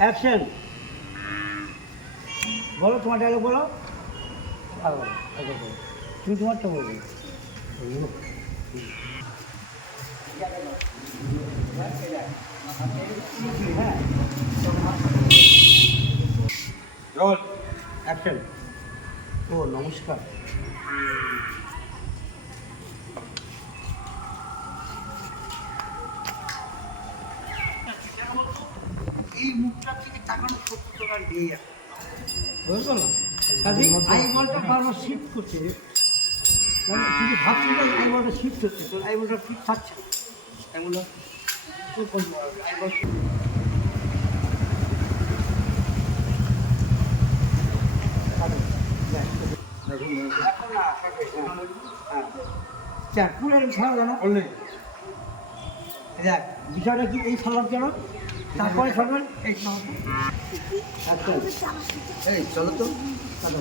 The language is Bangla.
অ্যাকশন। বলো তোমার ডায়লগ বলো। তুমি তোমারটা বলবে। হ্যাঁ, রোল অ্যাকশন। ও নমস্কার। এই মুখটার থেকে তাকানো সত্যতার দিয়ে যাবে, বুঝতে পারলাম। কাজে আইবলটা বারবার শিফট করছে, মানে যদি ভাবছি না আইবলটা শিফট হচ্ছে, তো আইবলটা ঠিক থাকছে না। এগুলো আইবল পুরো ছাড়া জানো অলরেডি। দেখ বিষয়টা কি, এই সালাদ জানো, তারপরে সরবেন এই আচ্ছা এই চলো তো চলো।